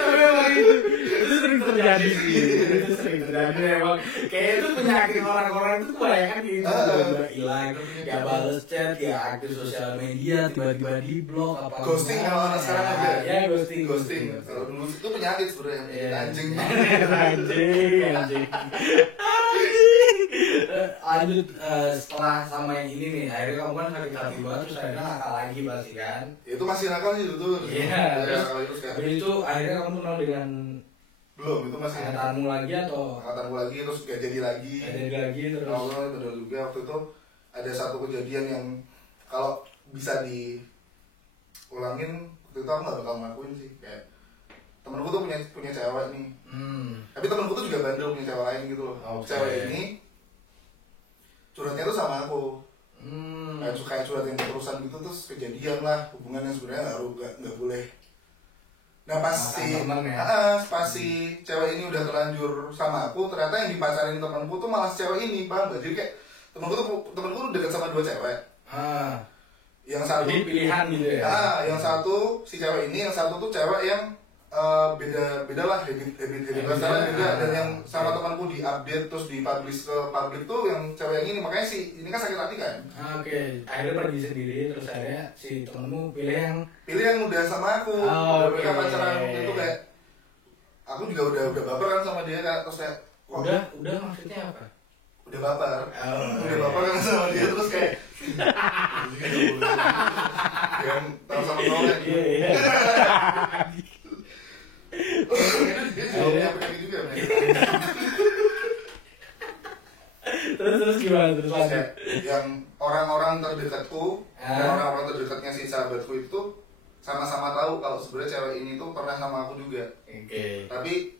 Tapi emang itu sering terjadi sih. Itu sering terjadi emang. Kayak itu penyakit orang-orang itu kebanyakan gitu. Tiba-tiba hilang, ya balas chat, ya aktif sosial media, tiba-tiba di blog apa. Ghosting kalau anak sekarang ada. Ya ghosting. Kalau dulu itu penyakit sebenarnya, anjing. Anjing. Lanjut setelah sama yang ini nih, akhirnya kamu kan sakit hati banget, terus akhirnya nakal lagi pasti kan? Itu masih nakal sih itu. Iya. Habis itu akhirnya kamu kenal dengan belum, itu masih angkatanmu lagi atau angkatanku lagi, terus gak jadi lagi. Terus. Allah benar juga waktu itu ada satu kejadian yang kalau bisa diulangin waktu itu aku nggak bakal ngelakuin sih. Kayak temenku tuh punya cewek nih. Tapi temenku tuh juga bandel punya cewek lain gitu loh. Cewek ini curhatnya tuh sama aku. Kayak curhat yang terusan gitu, terus kejadian lah hubungan yang sebenarnya nggak boleh. Nah pas si cewek ini udah terlanjur sama aku, ternyata yang dipacarin temanku tuh malah cewek ini, paham gak? Jadi kayak temanku tuh deket sama dua cewek. Yang satu jadi pilihan gitu ya. Yang satu si cewek ini, yang satu tuh cewek yang beda lah habit beda. Dan yang sama temanku di-update terus di-publish ke publik tuh yang cewek yang ini, makanya ini kan sakit hati kan. Akhirnya pergi sendiri, terus akhirnya si temenmu pilih yang udah sama aku. Mereka pacaran itu kayak aku juga udah baper kan sama dia kan, terus kayak udah maksudnya apa? Udah baper kan sama dia, terus kayak yang tahu sama cowok. Dia jawabnya begini juga ya. Terus gimana terus lanjut? Yang orang-orang terdekatku, orang-orang terdekatnya si sahabatku itu sama-sama tahu kalau sebenarnya cewek ini tuh pernah sama aku juga. Tapi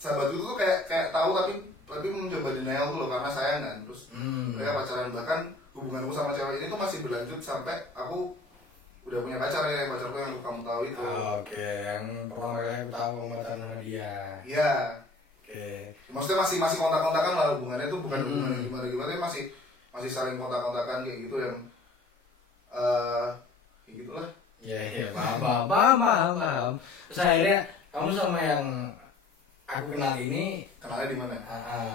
sahabatku tuh kayak tahu tapi mencoba denial tuh loh karena sayang kan. Terus mereka pacaran, bahkan hubunganku sama cewek ini tuh masih berlanjut sampai aku udah punya pacarku yang kamu tahu itu. Yang pertama kali aku tahu pacaran sama dia. Iya. Maksudnya masih kontak-kontakan lah, hubungannya tuh bukan hubungan yang gimana-gimana, masih saling kontak-kontakan kayak gitu yang paham. Terus akhirnya kamu sama yang aku kenal ini kenalnya di mana?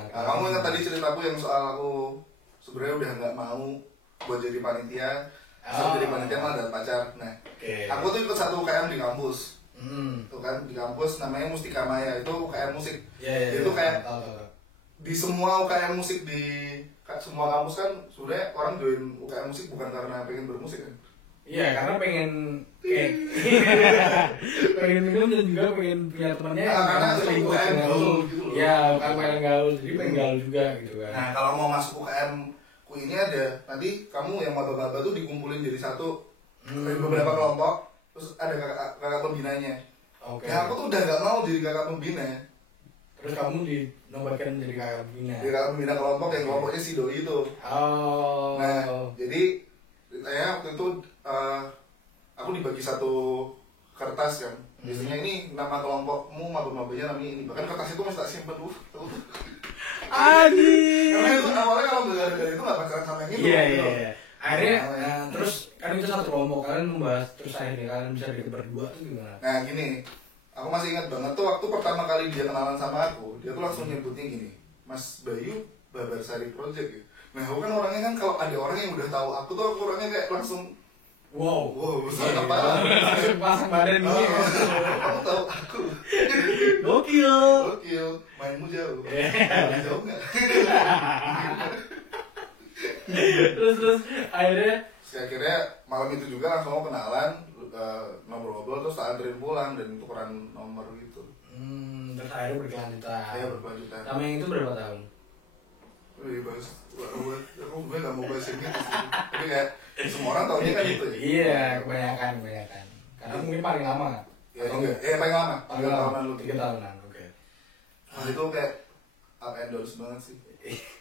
Kamu ingat tadi ceritaku yang soal aku sebenarnya udah nggak mau buat jadi panitia, jadi panitia malah dapat pacar. Nah, aku tuh ikut satu UKM di kampus. Tuh kan di kampus namanya Mustika Maya, itu UKM musik. Itu kayak di semua UKM musik di semua kampus kan sebenarnya orang join UKM musik bukan karena pengen bermusik kan. Iya, karena pengen pengen minum dan juga pengen punya temannya karena selingkuh gaul gitu loh. Iya, bukan pengen gaul, jadi pengen gaul juga gitu kan. Nah, kalau mau masuk UKM ku ini ada, nanti kamu yang maba-maba tuh dikumpulin jadi satu dari beberapa kelompok, terus ada kakak pembinanya. Nah, aku tuh udah gak mau jadi kakak pembina. Terus kamu dinobatkan jadi kakak pembina. Jadi kakak pembina kelompok yang kelompoknya si Doi itu. Nah, jadi ceritanya waktu itu aku dibagi satu kertas kan. Biasanya ini nama kelompokmu, maba-mabanya namanya ini. Bahkan kertas itu masih tak simpen dulu. Karena itu awalnya kalau gara-gara itu gak pacaran sama yang itu. Iya. Akhirnya terus kan itu satu kelompok, kalian membahas terus akhirnya kalian bisa deket berdua tuh gimana? Nah gini, aku masih ingat banget tuh waktu pertama kali dia kenalan sama aku, dia tuh langsung nyebutnya gini, Mas Bayu Babarsari Project ya. Nah aku kan orangnya kan kalau ada orang yang udah tahu aku tuh aku orangnya kayak langsung wow besar kepala, pasang badan ini. Kamu tahu aku? Gokil, mainmu jauh, jauh nggak? terus akhirnya malam itu juga langsung mau kenalan, ngobrol-ngobrol terus tak anterin pulang dan tukeran nomor gitu. Terus akhirnya berkelanjutan. Iya berkelanjutan. Sama yang itu berapa tahun? Bahas, gue gak mau bahas yang gitu sih. Tapi kayak semua orang taunya kan itu ya. Iya, kebanyakan. Karena mungkin paling lama. Ya enggak, paling lama. 3 tahunan lu. 3 tahunan, oke. Nah itu kayak up and down banget sih,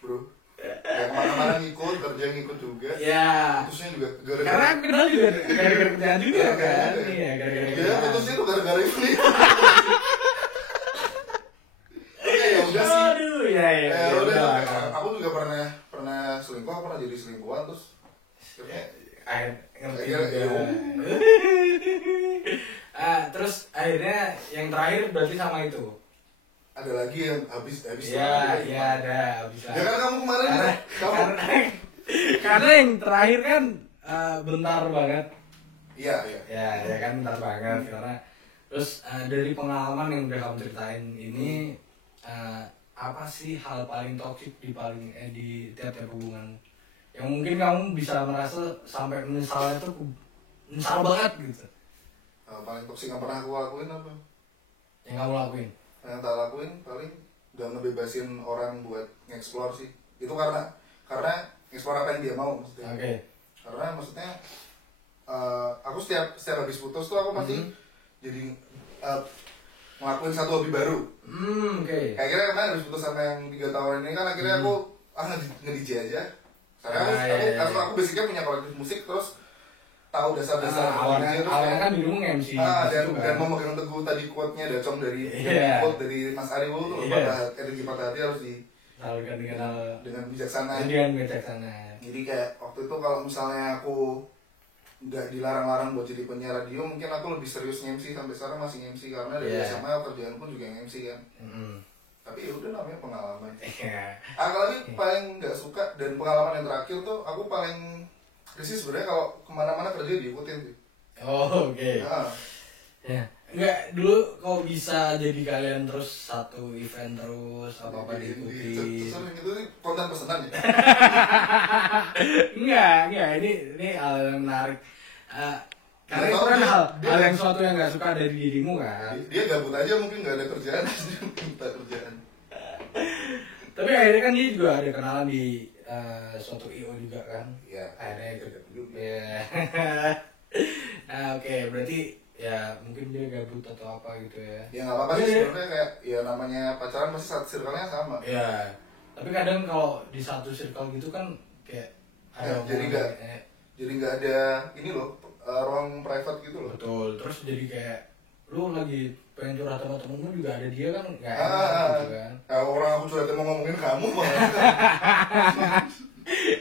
bro. Kayak kemana-mana ngikut, kerja ngikut juga. Iya. Putusnya juga karena kenal juga gara-gara kerjaan juga kan. Iya, gara-gara kerjaan. Iya, putusnya tuh gara-gara itu nih. Ya udah sih. Aduh, ya. Aku juga pernah selingkuh, pernah jadi selingkuhan terus. Terus akhirnya yang terakhir berarti sama itu. Ada lagi yang habis Iya ada habis. Ya kan kamu kemarin karena yang terakhir kan bentar banget. Iya. Ya kan bentar banget karena terus dari pengalaman yang udah kamu ceritain ini apa sih hal paling toksik di tiap-tiap hubungan yang mungkin kamu bisa merasa sampai menyesalnya tuh menyesal banget gitu. Paling toksik yang pernah aku lakuin apa? Yang kamu lakuin? Yang tak lakuin paling gak ngebebasin orang buat nge-explore sih. Itu karena explore apa yang dia mau maksudnya. Karena maksudnya aku setiap habis putus tuh aku pasti jadi ngelakuin satu hobi baru. Akhirnya kan habis putus sama yang 3 tahun ini kan akhirnya aku nge-DJ aja. Karena aku basicnya punya kolektif musik terus tahu dasar-dasar awalnya kan dulu nge-MC dan memegang teguh tadi quote-nya Dacong dari quote dari Mas Ariwo tuh energi patah hati harus disalurkan dengan bijaksana. Jadi kayak waktu itu kalau misalnya aku nggak dilarang-larang buat jadi penyiar radio, mungkin aku lebih serius nge-MC. Sampai sekarang masih nge-MC karena dari SMA kerjaan pun juga nge-MC kan. Tapi ya udah namanya pengalaman. Aku lagi paling nggak suka dan pengalaman yang terakhir tuh aku paling sih sebenarnya kalau kemana-mana kerja diikutin sih. Ya. Enggak, dulu kok bisa jadi kalian terus satu event terus apa diikuti. Terus itu sih konten pesanan ya? Enggak, ini hal yang menarik. Karena itu kan hal yang suatu yang nggak suka dari dirimu kan. Dia gabut aja mungkin nggak ada kerjaan, minta kerjaan. Tapi akhirnya kan dia juga ada kenalan di suatu IO juga kan. Iya. Akhirnya itu. Iya. Nah oke, berarti ya mungkin dia gabut atau apa gitu ya. Ya nggak apa-apa sih sebenarnya, kayak ya namanya pacaran pasti satu circle-nya sama. Iya. Tapi kadang kalau di satu circle gitu kan kayak ada jadi nggak ada ini loh, ruang private gitu loh. Betul. Terus jadi kayak lu lagi pengen curhat sama temenmu juga ada dia kan nggak enak gitu kan. Orang aku curhatnya mau ngomongin kamu malah.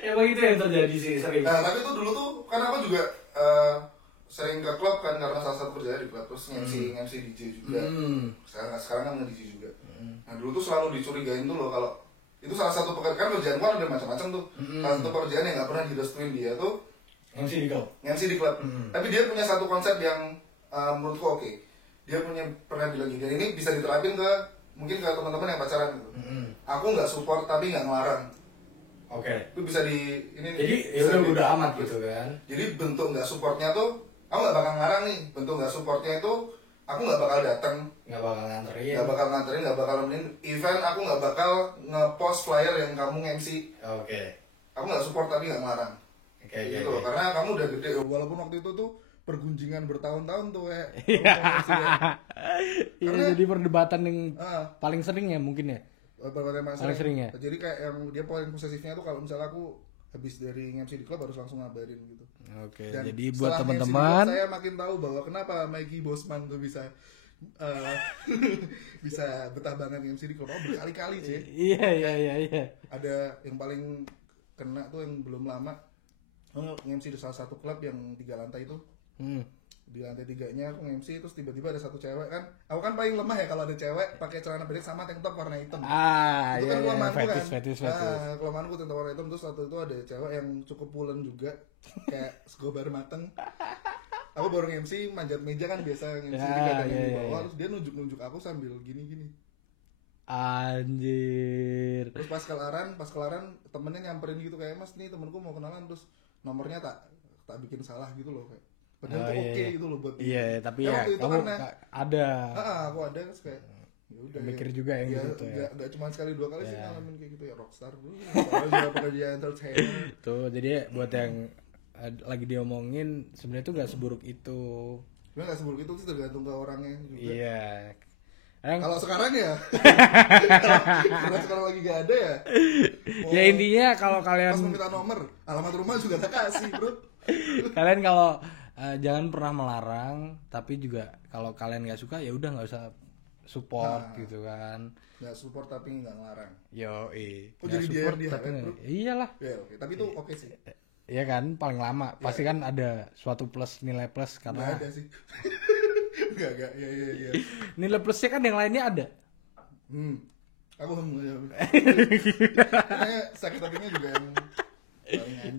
Emang itu yang terjadi sih sering. Nah tapi itu dulu tuh kan aku juga sering ke klub kan karena salah satu kerjanya di klub, terus MC DJ juga. Sekarang kan nge-DJ juga. Nah dulu tuh selalu dicurigain tuh loh kalau itu salah satu pekerjaan kan ada macam-macam tuh. Salah satu pekerjaan yang nggak pernah direstuin dia tuh MC di klub. Tapi dia punya satu konsep yang menurutku oke. Dia pernah bilang gini, dan ini bisa diterapin ke mungkin ke teman-teman yang pacaran gitu. Aku nggak support tapi nggak ngelarang. Oke. Itu bisa di ini. Jadi ya udah amat gitu kan. Jadi bentuk nggak supportnya tuh, aku nggak bakal ngarang nih. Bentuk nggak supportnya itu, aku nggak bakal datang, nggak bakal nganterin, nggak bakal nemenin event. Aku nggak bakal nge-post flyer yang kamu MC. Oke. Aku nggak support tapi nggak ngelarang. Oke. Gitu loh, karena kamu udah gede. Walaupun waktu itu tuh pergunjingan bertahun-tahun tuh Iya, jadi perdebatan yang paling sering ya mungkin ya. Paling sering ya. Jadi kayak yang dia paling posesifnya tuh kalau misalnya aku habis dari MC di klub harus langsung ngabarin gitu. Oke. Dan jadi buat teman-teman saya makin tahu bahwa kenapa Maggie Bosman tuh bisa bisa betah banget MC di klub. Berkali-kali sih. Iya. Ada yang paling kena tuh yang belum lama. MC di salah satu klub yang 3 lantai itu. Di lantai 3-nya aku nge-MC, terus tiba-tiba ada satu cewek kan. Aku kan paling lemah ya kalau ada cewek pakai celana pendek sama tank top warna hitam. Itu kan kelemahanku kan. Kelemahanku tank top warna hitam. Terus waktu itu ada cewek yang cukup pulen juga, kayak segobar mateng. Aku baru nge-MC, manjat meja kan biasa nge-MC di bawah. Terus dia nunjuk-nunjuk aku sambil gini-gini. Anjir. Terus pas kelaran temennya nyamperin gitu kayak, "Mas, nih temenku mau kenalan." Terus nomornya tak bikin salah gitu loh kayak. Padahal itu oke gitu loh buat dia. Iya, tapi ya kamu ada. Aku ada terus kayak ya udah mikir juga yang gitu ya. Enggak cuma sekali 2 kali sih ngalamin kayak gitu ya, rockstar dulu. Kalau juga pekerjaan entertainer. Tuh, jadi buat yang lagi diomongin sebenarnya tuh enggak seburuk itu. Sebenarnya enggak seburuk itu sih, tergantung ke orangnya juga. Iya. Kalau sekarang ya. Kalau sekarang lagi gak ada ya. Ya intinya kalau kalian pas meminta nomor, alamat rumah juga tak kasih, Bro. Kalian kalau jangan pernah melarang, tapi juga kalau kalian nggak suka ya udah nggak usah support gitu kan. Nggak support tapi nggak ngelarang. Jadi support dia tapi iyalah. Ya, oke. Tapi itu oke sih. Iya kan, paling lama pasti kan ada suatu nilai plus karena. Nggak ada sih. Nggak. Ya. Nilai plusnya kan yang lainnya ada. Aku kayaknya sakit hatinya juga yang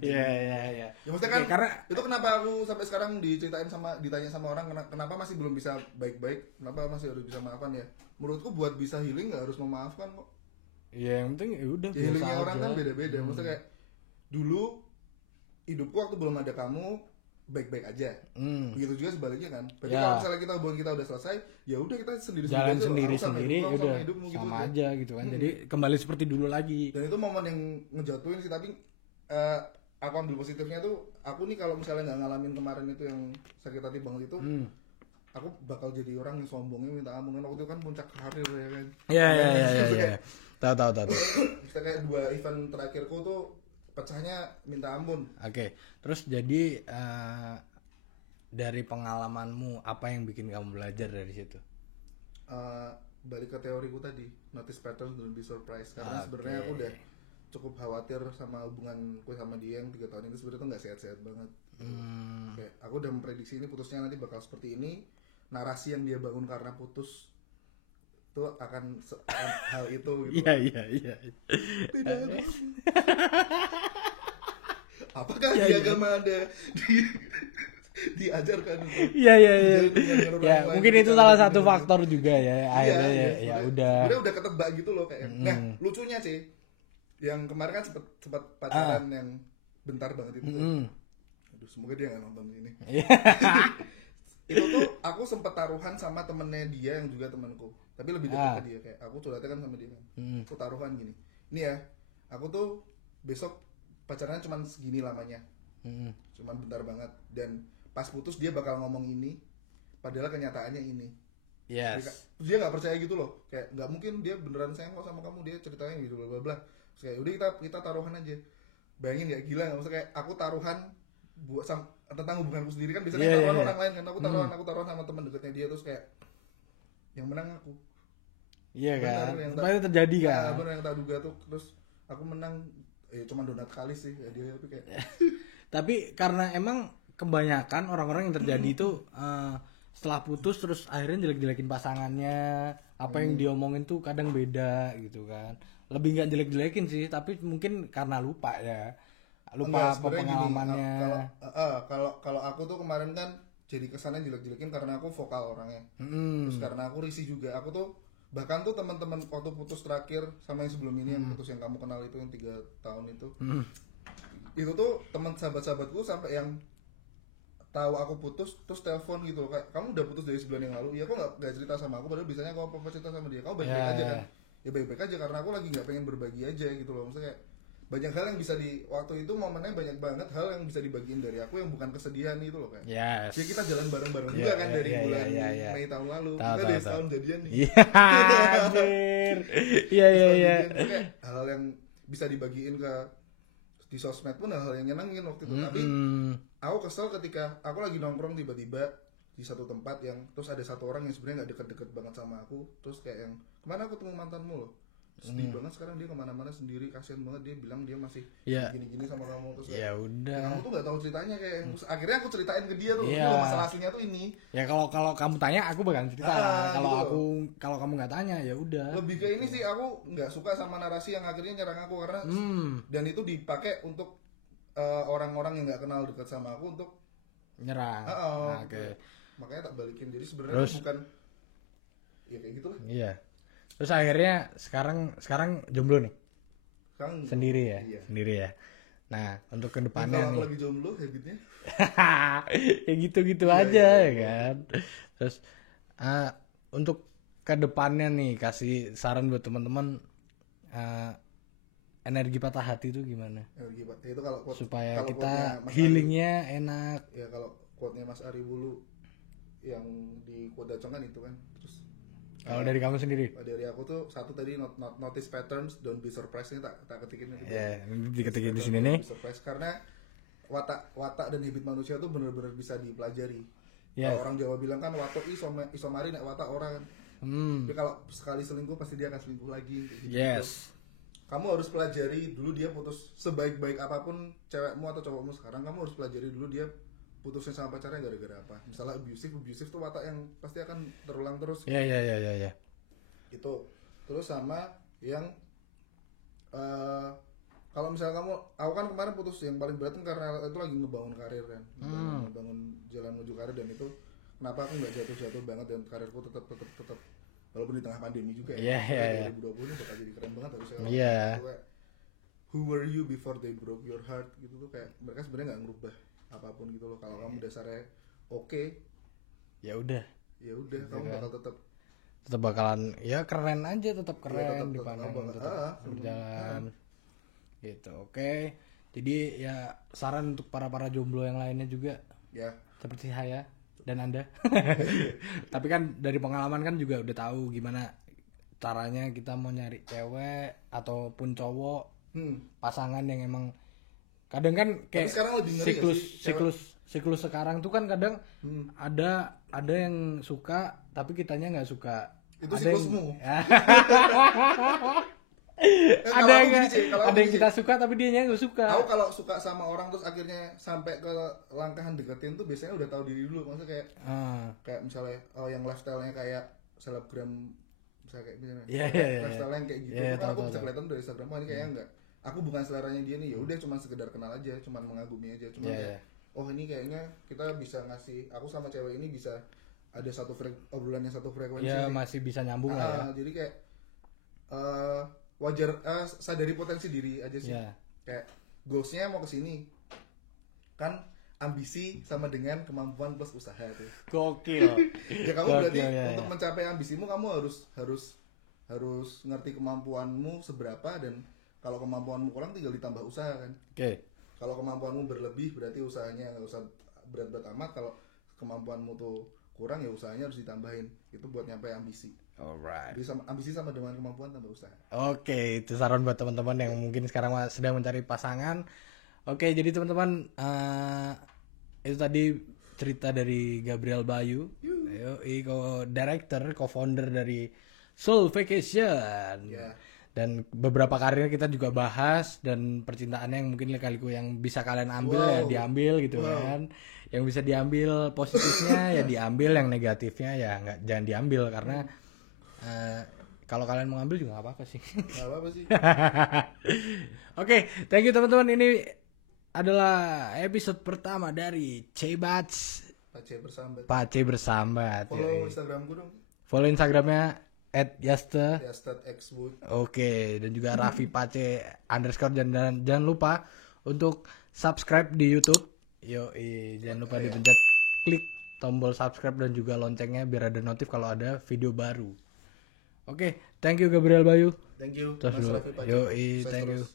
Iya. Ya maksudnya kan karena itu kenapa aku sampai sekarang ditanya sama orang kenapa masih belum bisa baik-baik, kenapa masih harus bisa maafkan ya. Menurutku buat bisa healing nggak harus memaafkan kok. Iya, yang penting ya udah. Healingnya orang kan beda-beda. Maksudnya kayak dulu hidupku waktu belum ada kamu baik-baik aja. Begitu juga sebaliknya kan. Berarti kalau misalnya hubungan kita udah selesai, ya udah kita jalan sendiri udah sama aja gitu kan. Jadi kembali seperti dulu lagi. Dan itu momen yang ngejatuhin sih, tapi aku ambil positifnya tuh, aku nih kalau misalnya nggak ngalamin kemarin itu yang sakit hati banget itu, aku bakal jadi orang yang sombongnya minta ampun. Waktu itu kan puncak karir ya kan. Iya. Tahu. Kita kayak 2 event terakhirku tuh pecahnya minta ampun. Oke. Terus jadi dari pengalamanmu apa yang bikin kamu belajar dari situ? Balik ke teoriku tadi, notice patterns, don't be surprised. Karena sebenarnya aku udah cukup khawatir sama hubunganku sama dia yang 3 tahun ini sebenarnya tuh nggak sehat-sehat banget. Kayak aku udah memprediksi ini putusnya nanti bakal seperti ini. Narasi yang dia bangun karena putus tuh akan hal itu gitu. Iya. Tidak. Apakah di agama ada diajarkan itu? Iya. Ya, mungkin itu salah satu faktor juga ya. Akhirnya ya udah. Udah ketebak gitu loh kayak. Nah, lucunya sih yang kemarin kan sempat pacaran yang bentar banget itu. Aduh, semoga dia nggak nonton ini. Itu tuh aku sempat taruhan sama temennya dia yang juga temanku, tapi lebih dekat ke dia. Kayak aku curhatnya kan sama dia kan. Aku taruhan gini. Ini ya, aku tuh besok pacarannya cuma segini lamanya. Cuman bentar banget. Dan pas putus dia bakal ngomong ini, padahal kenyataannya ini. Yes. Dia nggak percaya gitu loh. Kayak nggak mungkin dia beneran sayang kok sama kamu, dia ceritanya gitu bla bla bla. Kayak udah kita taruhan aja. Bayangin nggak gila nggak? Maksudnya kayak aku taruhan buat tentang hubunganku sendiri kan biasanya taruhan orang lain kan. Aku taruhan sama teman dekatnya dia, terus kayak yang menang aku. Iya kan. Itu terjadi kan. Benar yang tak duga tuh. Terus aku menang cuma donat kali sih ya dia, tapi kayak tapi karena emang kebanyakan orang-orang yang terjadi itu setelah putus terus akhirnya jelek-jelekin pasangannya, apa yang diomongin tuh kadang beda gitu kan. Lebih nggak jelek-jelekin sih, tapi mungkin karena lupa ya, lupa apa pengalamannya. Kalau aku tuh kemarin kan jadi kesannya jelek-jelekin karena aku vokal orangnya. Terus karena aku risih juga, aku tuh bahkan tuh teman-teman waktu putus terakhir sama yang sebelum ini yang putus yang kamu kenal itu yang 3 tahun itu. Itu tuh teman sahabat-sahabatku sampai yang tahu aku putus terus telepon gitu loh, kayak kamu udah putus dari sebulan yang lalu ya, kok nggak cerita sama aku padahal biasanya aku apa cerita sama dia, kamu baik-baik aja kan, ya baik-baik aja karena aku lagi nggak pengen berbagi aja gitu loh, maksudnya kayak banyak hal yang bisa di waktu itu momennya banyak banget hal yang bisa dibagiin dari aku yang bukan kesedihan itu loh kayak. Ya kita jalan bareng-bareng juga kan dari bulan Mei tahun lalu, kita dari tahun jadian nih. Iya. Kayak hal yang bisa dibagiin ke di sosmed pun hal yang nyenengin waktu itu. Tapi aku kesel ketika aku lagi nongkrong tiba-tiba di satu tempat yang terus ada satu orang yang sebenarnya nggak deket-deket banget sama aku, terus kayak yang kemana aku ketemu mantanmu loh, sedih banget sekarang dia kemana-mana sendiri, kasihan banget, dia bilang dia masih gini-gini sama kamu, terus ya udah kamu tuh nggak tahu ceritanya kayak akhirnya aku ceritain ke dia tuh masalah aslinya tuh ini ya, kalau kamu tanya aku bakal cerita, kalau kamu nggak tanya ya udah. Lebih ke ini sih, aku nggak suka sama narasi yang akhirnya nyerang aku karena dan itu dipakai untuk orang-orang yang nggak kenal dekat sama aku untuk nyerang. Oke. Makanya tak balikin, jadi sebenarnya bukan ya kayak gitulah. Iya. Terus akhirnya sekarang jomblo nih. Sekarang sendiri ya. Iya. Sendiri ya. Nah, untuk kedepannya nih. Kalau lagi jomblo habitnya. Ya gitu-gitu aja ya kan. Terus untuk kedepannya nih, kasih saran buat teman-teman, energi patah hati itu gimana? Energi patah itu kalau supaya kita healingnya enak. Ya kalau quote-nya Mas Ari Wulu yang di quote Dacong kan itu kan. Terus kalau dari kamu sendiri? Dari aku tuh satu tadi notice patterns, don't be surprised, ini tak ketikin. Diketikin di sini nih. Surprise karena watak dan habit manusia tuh benar-benar bisa dipelajari. Kalau orang Jawa bilang kan watok isomari nek watak orang. Jadi kalau sekali selingkuh pasti dia akan selingkuh lagi. Gitu. Kamu harus pelajari dulu dia putus, sebaik-baik apapun cewekmu atau cowokmu sekarang, kamu harus pelajari dulu dia putusnya sama pacarnya gara-gara apa. Misalnya abusive tuh watak yang pasti akan terulang terus. Iya. Itu. Terus sama yang kalau misalnya aku kan kemarin putus yang paling berat kan karena itu lagi ngebangun karir kan, ngebangun jalan menuju karir, dan itu kenapa aku nggak jatuh banget dan karirku tetap walaupun di tengah pandemi juga ya. 2020 ini bakal jadi keren banget harusnya. Who were you before they broke your heart gitu tuh, kayak mereka sebenarnya nggak ngerubah apapun gitu loh. Kalau kamu dasarnya oke, ya udah kamu bakal tetap bakalan ya keren aja, tetap keren dipandang, tetap berjalan gitu. Oke. Jadi ya saran untuk para jomblo yang lainnya juga ya seperti saya dan Anda. Tapi kan dari pengalaman kan juga udah tahu gimana caranya kita mau nyari cewek ataupun cowok, pasangan yang emang kadang kan kayak siklus sekarang tuh kan kadang ada yang suka tapi kitanya nggak suka. Itu siklusmu. Ada yang kita suka tapi dianya nggak suka. Aku kalau suka sama orang terus akhirnya sampai ke langkahan deketin tuh biasanya udah tahu diri dulu. Maksudnya kayak misalnya yang lifestyle-nya kayak selebgram, misalnya kayak misalnya lifestyle yang kayak gitu. Kan aku bisa kelihatan dari Instagram, ini kayaknya enggak. Aku bukan seleranya dia nih, ya udah cuma sekedar kenal aja, cuma mengagumi aja, cuma kayak ini kayaknya kita bisa ngasih, aku sama cewek ini bisa ada obrolan yang satu frekuensi. Ya masih bisa nyambung lah ya. Jadi kayak wajar, sadari potensi diri aja sih. Kayak goalsnya mau kesini kan, ambisi sama dengan kemampuan plus usaha tuh. Gokil. Ya kamu berarti untuk mencapai ambisimu kamu harus ngerti kemampuanmu seberapa, dan kalau kemampuanmu kurang tinggal ditambah usaha kan. Kalau kemampuanmu berlebih berarti usahanya nggak usah berat-berat amat. Kalau kemampuanmu tuh kurang ya usahanya harus ditambahin. Itu buat nyampe ambisi. Alright. Jadi ambisi sama dengan kemampuan tambah usaha. Oke, itu saran buat teman-teman yang mungkin sekarang sedang mencari pasangan. Oke, jadi teman-teman itu tadi cerita dari Gabriel Bayu, co-director, co-founder dari Soul Vacation. Dan beberapa karirnya kita juga bahas, dan percintaannya yang mungkin kaliku yang bisa kalian ambil ya diambil gitu kan. yang bisa diambil positifnya ya diambil, yang negatifnya ya jangan diambil karena kalau kalian mau ngambil juga nggak apa-apa sih. Nggak apa-apa sih. Oke, thank you teman-teman. Ini adalah episode pertama dari Cebats. Pace bersambat. Follow Instagramku dong. Follow Instagramnya @yaste. @xwood. Oke, dan juga Raffi Pace _ dan jangan lupa untuk subscribe di YouTube. Jangan lupa dipencet klik tombol subscribe dan juga loncengnya biar ada notif kalau ada video baru. Oke, thank you Gabriel Bayu. Thank you. Terus Mas dulu. Raffi Pace. Thank you.